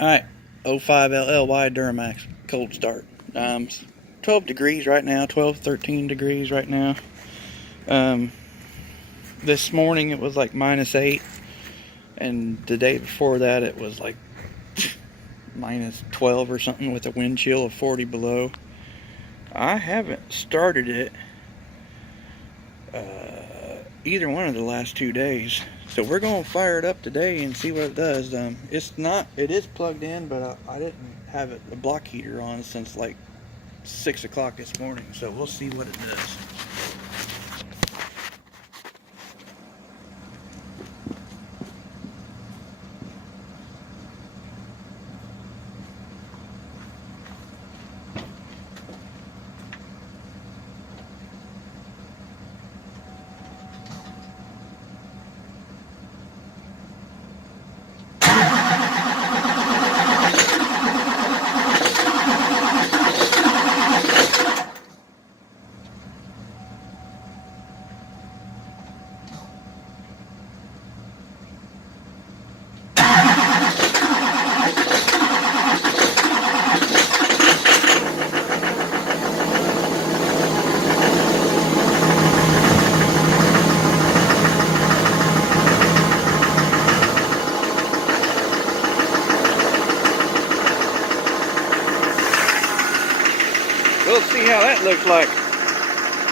Alright, 05LLY Duramax, cold start. 12 degrees right now, 12, 13 degrees right now. This morning it was like -8, and the day before that it was like -12 or something with a wind chill of 40 below. I haven't started it either one of the last 2 days. So we're going to fire it up today and see what it does. It is plugged in, but I didn't have the block heater on since like 6 o'clock this morning. So we'll see what it does. We'll see how that looks like.